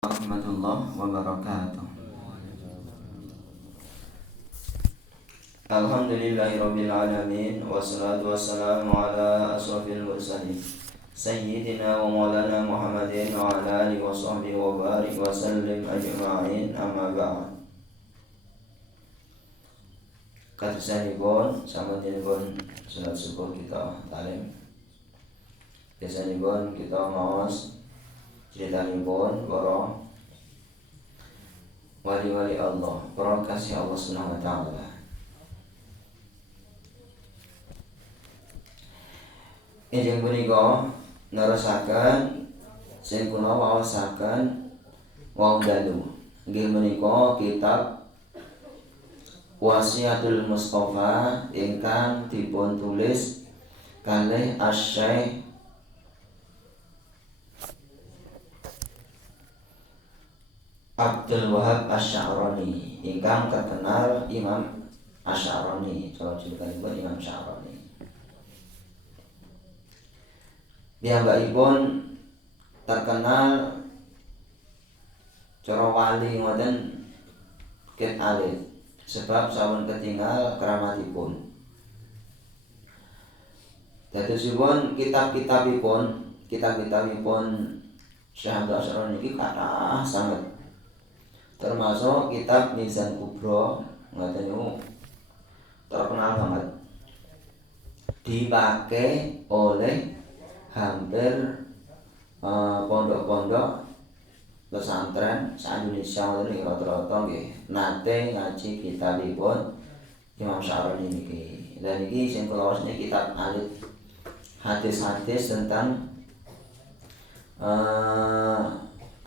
Warahmatullahi wabarakatuh. Alhamdulillahirabbil alamin wassalatu wassalamu ala asrofil mursalin sayyidina wa maulana Muhammadin wa ala alihi wa sahbihi wa barik wa sallim ajma'in, amma ba'd. Kadosanipun samantenipun salat subuh kita talim. Biasanipun kita maos ceritanipun para wali-wali Allah, para kasih Allah Subhanahu wa taala. Injing punika nerusaken sing kula waosaken wau dalu. Inggih menika kitab Wasiatul Mustafa ingkang dipun tulis kalih Asy-Syaikh Abdul Wahab Asy-Sya'rani, ingkang terkenal Imam Asy-Sya'rani, cara julukanipun Imam Sya'rani. Piyambakipun terkenal cara wali ngoten ket alit, sebab sampun ketinggal keramatipun. Dadosipun kitab-kitabipun Syekh Abdul Asy-Sya'rani iki kathah sanget. Termasuk kitab Mizan Kubra ngoten niku terkenal banget, dipakai oleh hampir pondok-pondok pesantren sa-Indonesia ngoten rata-rata nggih nate ngaji kitabipun Imam Sya'rani niki. Dan iki sing kula wasni kitab alit hadis-hadis tentang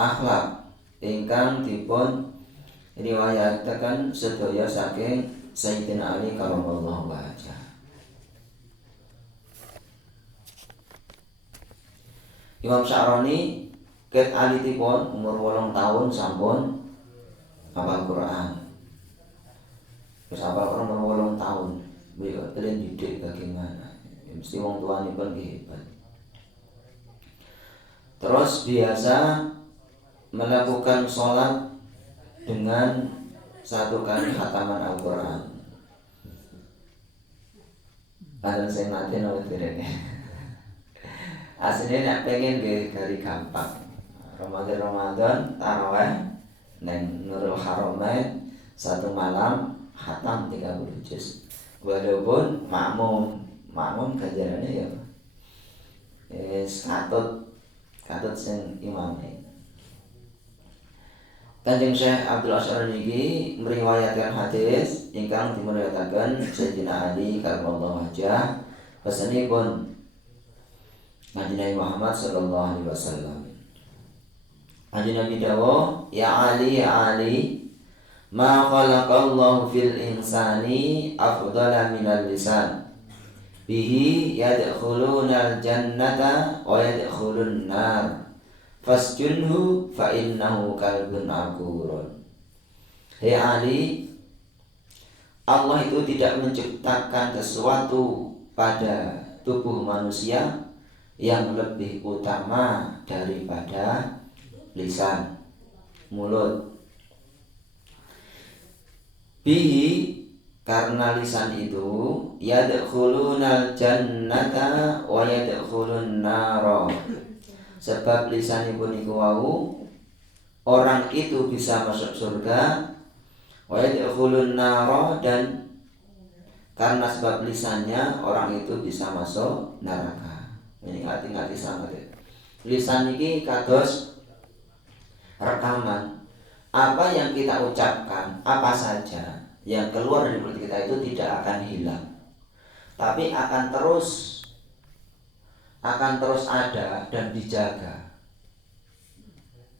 akhlak ingkang dipun riwayataken sedaya saking Sayyidina Ali karramallahu wajhah. Imam Sya'rani ket alitipun umur 8 tahun sampun hafal Quran. Wis hafal Quran umur 8 tahun. Beliau telah didik bagaimana. Mesti wong tuanipun hebat. Terus biasa melakukan sholat dengan 1 kali khataman Al-Quran. Padahal saya nanti nolak direne. Aslinya nak pengen gari gampang. Ramadan taraweh neng Nurul Haramain 1 malam khatam 30 juz. Walaupun makmum ganjarannya ya katut sing imame. Kanjeng Syekh Abdul Asy-Sya'rani niki meriwayatkan hadis ingkang dimeriwayataken Sayyidina Ali karramallahu wajhah pesanipun Nabi Muhammad sallallahu alaihi wasallam. Kanjeng Nabi dawuh, ya Ali, ma khalaqallahu fil insani afdala minal lisan. Bihi yadkhulunal jannata wa yadkhulun nar. Fasjunhu fa innahu kalbun aqurun. Hei Ali, Allah itu tidak menciptakan sesuatu pada tubuh manusia yang lebih utama daripada lisan, mulut. Bihi, karena lisan itu yadkhulunal jannata wa yadkhulun nara. Sebab lisanipun iku wau orang itu bisa masuk surga, wa yadkhulun nara, dan karena sebab lisannya orang itu bisa masuk neraka. Ini hati-hati sangat ya. Lisan ini kados rekaman. Apa yang kita ucapkan, apa saja yang keluar dari mulut kita itu tidak akan hilang, tapi akan terus ada dan dijaga,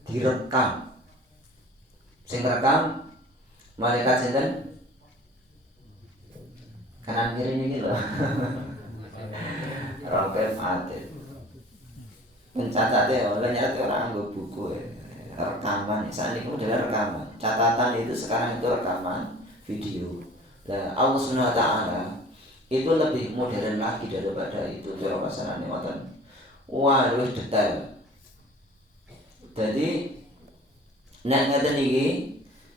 direkam. Sing rekam malaikat sinten? Kanan kiri ini loh. Roket Atid. Pencatatnya oleh nyata orang nggo buku ya. Rekaman, saat ini adalah rekaman. Catatan itu sekarang itu rekaman video. Dan Allah Subhanahu wa taala itu lebih modern lagi daripada itu cara pasarane wonten. Wah, lebih detail. Jadi Nek ngeten iki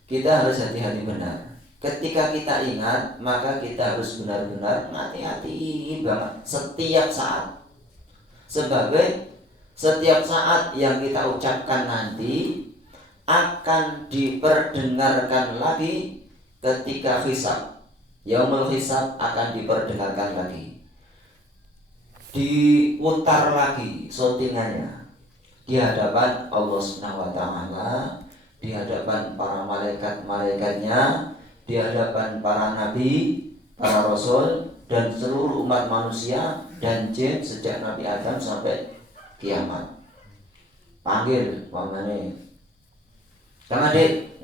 kita harus hati-hati benar. Ketika kita ingat, maka kita harus benar-benar hati-hati banget setiap saat. Sebagai setiap saat yang kita ucapkan nanti akan diperdengarkan lagi ketika hisab. Yaumul hisab akan diperdengarkan lagi. Diputar lagi syutingannya di hadapan Allah Subhanahu wa taala, di hadapan para malaikat-malaikatnya, di hadapan para nabi, para rasul dan seluruh umat manusia dan jin sejak Nabi Adam sampai kiamat. Panggil pamane. Kang Adik.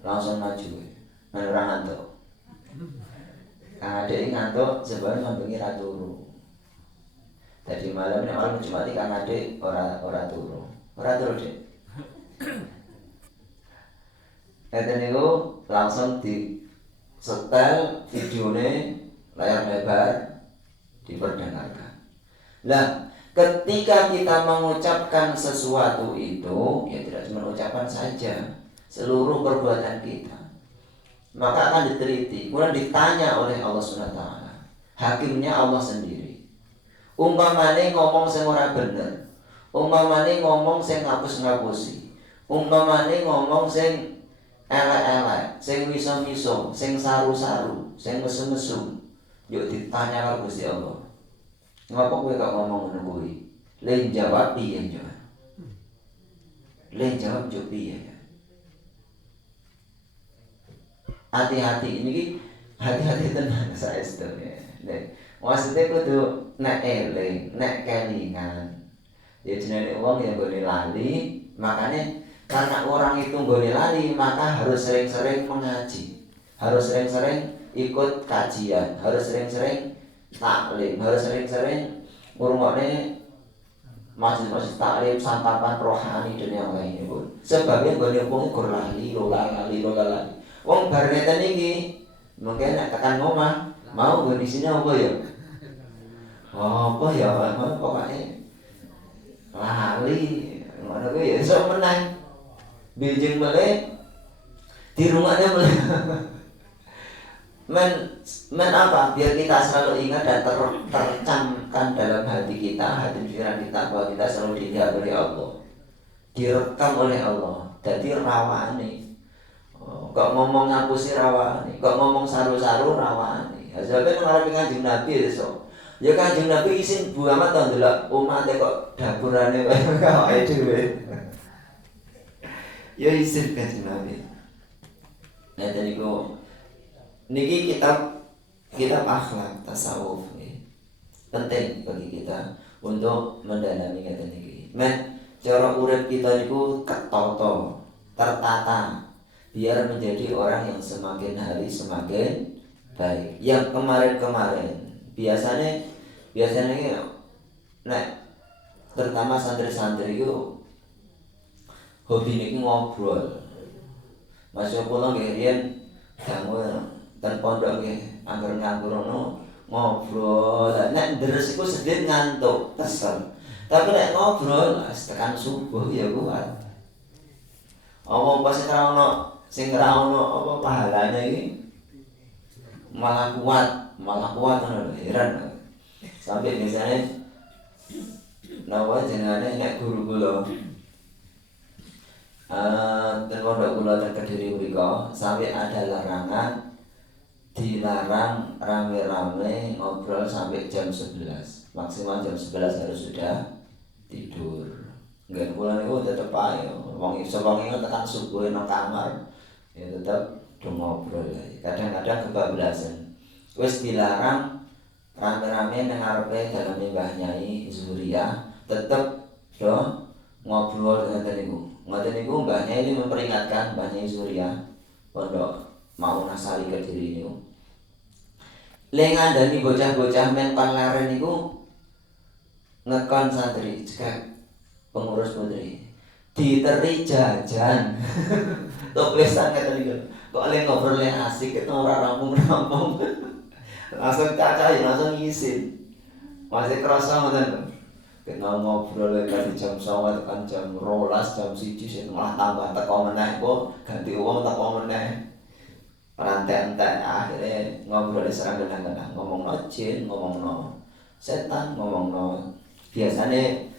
Langsung maju. Ora ngantuk. Kang Adik ngantuk sebab mambengi ra turu. Tadi malam nek malam Jumat Kang Adik ora turu. Ora turu, Dik. Niku langsung di setel videone layar lebar diperdengarkan. Nah, ketika kita mengucapkan sesuatu itu, ya tidak cuma ucapan saja, seluruh perbuatan kita, maka akan diteliti, kemudian ditanya oleh Allah SWT. Hakimnya Allah sendiri. Umpamane ngomong sing ora bener, umpamane ngomong sing ngapus-ngapusi, umpamane ngomong sing elek-elek, sing miso-miso, sing saru-saru, sing mesum-mesum, yuk ditanya karo Gusti Allah. Ngapa kowe kok ngomong ngono kuwi? Len jawab piye yo? Len jawab yo piye? Hati-hati ini hati-hati tenan saestu ya. Nek maksudnya kudu nek eling, nek kelingan. Ya jenenge wong yang nggone lali, makanya karena orang itu nggone lali, maka harus sering-sering mengaji. Harus sering-sering ikut kajian, harus sering-sering taklim, harus sering-sering ngurungokne masjid-masjid taklim, santapan rohani dan yang lainnya pun. Sebabnya nggone wong gur lali. Wong bar ngeten iki mungkin nek tekan omah mau nggo di sini apa ya? Apa ya pokoknya lali ngono kuwi ya iso menang. Bijeng meleh di rumahnya meleh. Men apa? Biar kita selalu ingat dan tercamkan dalam hati kita, hati pikiran kita bahwa kita selalu dilihat oleh Allah, direkam oleh Allah. Jadi rawane. Kok ngomong ngapusi rawane, kok ngomong saru-saru rawane. Sebab ngarepe Kanjeng Nabi iso. Ya Kanjeng Nabi isin bu amat to ndelok umate kok dapurane kaya awake dhewe. Ya isin Kanjeng Nabi. Nah niku niki kitab akhlak tasawuf nih. Penting bagi kita untuk mendalami ngeten niki. Men cara urip kita niku ketata, tertata biar menjadi orang yang semakin hari semakin baik. Yang kemarin-kemarin biasanya nek terutama santri-santri itu hobi niki ngobrol. Masuk pulang nggih riyen dangu ten pondok nggih angger nganggurono ngobrol. Nek deres iku sedhit ngantuk, kesel. Tapi nek ngobrol tekan subuh ya kuat. Apa sing ora ono apa pahalanya iki malah kuat ngono heran. Sampai misalnya nawa jenenge nek guru kula ten pondok kula ten Kediri mriko sampai ada larangan dilarang rame-rame ngobrol sampai jam 11. Maksimal jam 11 harus sudah tidur. Nggak kula niku tetep ae wong iso tekan subuh nang kamar ya tetep ngobrol ya. Kadang-kadang kebablasan. Wis dilarang rame-rame nang ngarepe daleme Mbah Nyai Zuriyah tetep do ngobrol ngeten niku. Ngoten niku Mbah Nyai ini memperingatkan Mbah Nyai Zuriyah pondok mau nasari Kediri niku. Le ngandani bocah-bocah men panlaren niku ngekon santri cekak pengurus putri diteri jajan. Toplesan ngeten niku. Kok le ngobrol le asik itu ora rampung-rampung. Langsung cacah langsung isin. Masih kerasa ngoten. Kita ngobrol dari jam 9 tekan jam 12 jam 1 sih malah tambah teko meneh kok ganti uang teko meneh. Rantai-rantai akhirnya ngobrol serang genah-genah ngomongno jin, ngomongno setan, ngomongno biasanya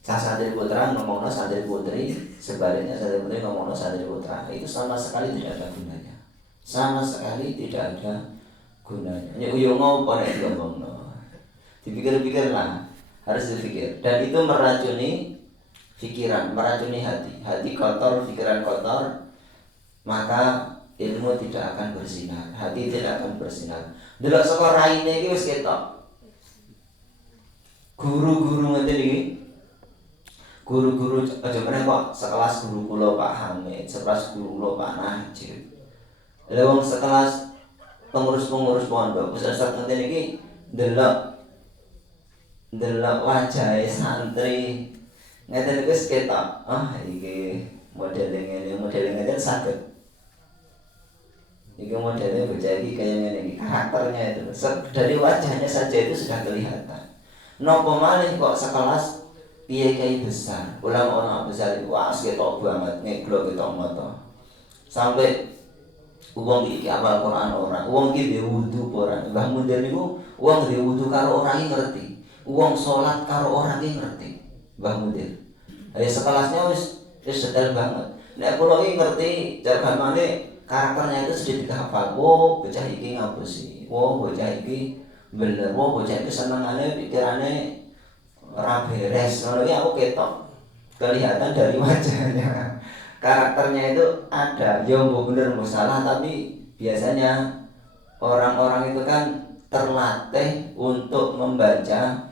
santri putra ngomongno santri putri, sebaliknya santri putri ngomongno santri putra. Itu sama sekali tidak ada gunanya. Sama sekali tidak ada gunanya. Hanya uyung ngopo nek ngomongno. Dipikir-pikirlah, harus dipikir. Dan itu meracuni pikiran, meracuni hati. Hati kotor, pikiran kotor, maka ilmu tidak akan bersinar, hati tidak akan bersinar. Delok saka raine iki wis ketok. Guru-guru ngeten iki. Guru-guru aja meneh kok sekelas guru kula Pak Hamid, sekelas guru kula Pak Najib. Lha wong sekelas pengurus-pengurus pondok, ustaz ngeten iki delok wajahe santri ngeten iki wis ketok. Iki model ngene saged. Iki modelnya bocah iki kayak ngene iki, karakternya itu. Dari wajahnya saja itu sudah kelihatan. Nopo malih kok sekelas piye kiai besar, ulama-ulama besar itu wah ketok banget, ngeglok ketok moto. Sampai wong iki apal Quran ora, wong iki dhewe wudu ora. Mbah Mundir niku wong dhewe wudu karo ora iki ngerti. Wong salat karo ora iki ngerti. Mbah Mundir. Sekelasnya wis detail banget. Nek kula iki ngerti jargonane karakternya itu sedikit hafal. Wow, bocah iki ngapusi. Wow, bocah iki bener. Wow, bocah iki senengane pikirane ora beres. Ngono iki aku ketok. Kelihatan dari wajahnya. Karakternya itu ada. Ya mbok bener mbok salah, tapi biasanya orang-orang itu kan terlatih untuk membaca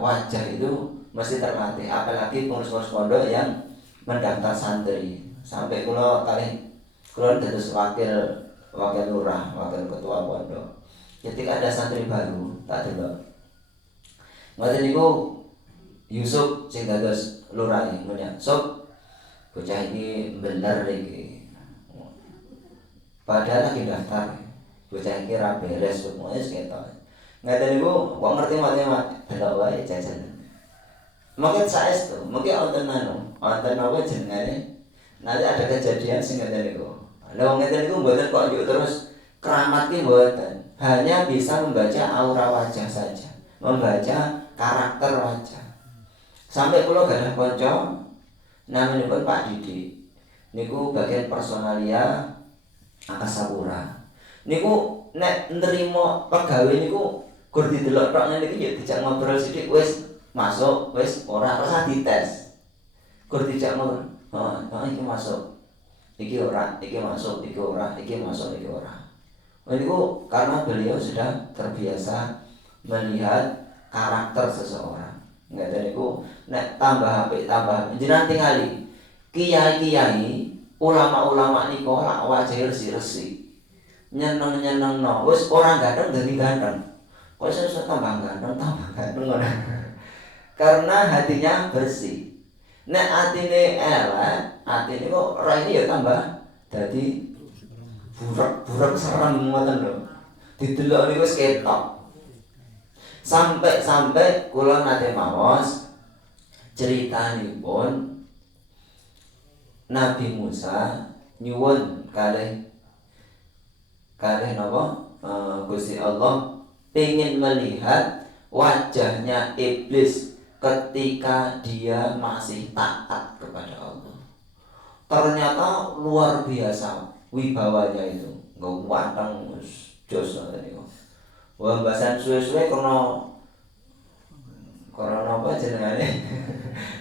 wajah itu mesti terlatih. Apalagi pengurus-pengurus pondok yang mendaftar santri. Sampai kula dados wakil lurah, wakil ketua pondok. Ketika ada santri baru, tak delok. Ngoten niku Yusuf sing dados lurah iki punya. Sob, bocah iki bener iki. Padahal lagi daftar. Bocah iki ra beres semuanya seketok. Ngoten niku kok ngerti mati-mati delok wae jajan. Mungkin saestu, mungkin wonten apa jenenge? Nanti ada kejadian sing ngeten niku. Lha wong ngeten niku mboten kok yuk terus keramat ki mboten. Hanya bisa membaca aura wajah saja, membaca karakter wajah. Sampai kula gadah kanca namanipun Pak Didi. Niku bagian personalia Angkasa Pura. Niku nek nrimo pegawe niku gur didelok tok ngene iki ya dijak ngobrol sithik wis masuk, wis ora usah dites. Gur dijak ngobrol. Iki masuk, iki ora, iki masuk, iki ora, iki masuk, iki ora. Itu karena beliau sudah terbiasa melihat karakter seseorang. Ngeten niku nek tambah apik jenengan tingali kiai-kiai, ulama-ulama niku lak wajah resi-resi. Nyeneng-nyenengno, wis ora ganteng dadi ganteng. Kok iso tambah ganteng ngono. Karena hatinya bersih. Nek atine elek, atine kok raine ya tambah dadi burak serem ngoten lho. Didelok niku wis ketok. Sampai kula nate maos critanipun Nabi Musa nyuwun kalih napa? Gusti Allah pengen melihat wajahnya iblis ketika dia masih taat kepada Allah. Ternyata luar biasa wibawanya itu. Enggak wantang jos tadi. Wah bahasan suwe-suwe karena apa jenengane?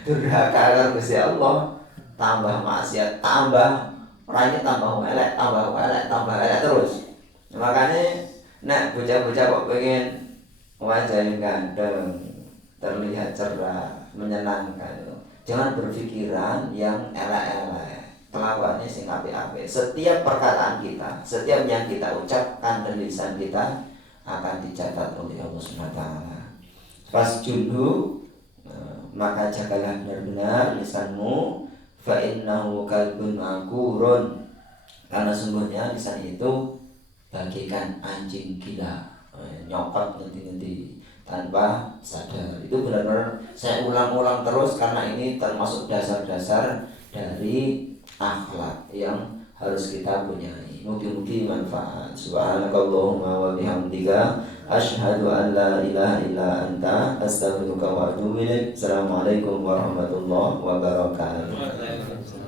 Durhaka karo Gusti Allah, tambah maksiat, tambah orangnya tambah elek terus. Makanya nek bocah-bocah kok pengen wajahnya ganteng, terlihat cerah, menyenangkan. Jangan berpikiran yang elek-elek, kelakuannya sing apik-apik. Setiap perkataan kita, setiap yang kita ucapkan dan lisan kita akan dicatat oleh Allah SWT. Fasjudhu, maka jagalah benar-benar lisanmu, fa innahu kalbun akurun, karena sungguhnya lisan itu bagikan anjing gila, nyokot ngendi-ngendi. tanpa sadar. Itu benar-benar saya ulang-ulang terus karena ini termasuk dasar-dasar dari akhlak yang harus kita punyai. Mugi-mugi manfaat. Subhanakallahumma wa bihamdika asyhadu an la ilaha illa anta astaghfiruka wa atubu ilaik. Assalamualaikum warahmatullahi wabarakatuh.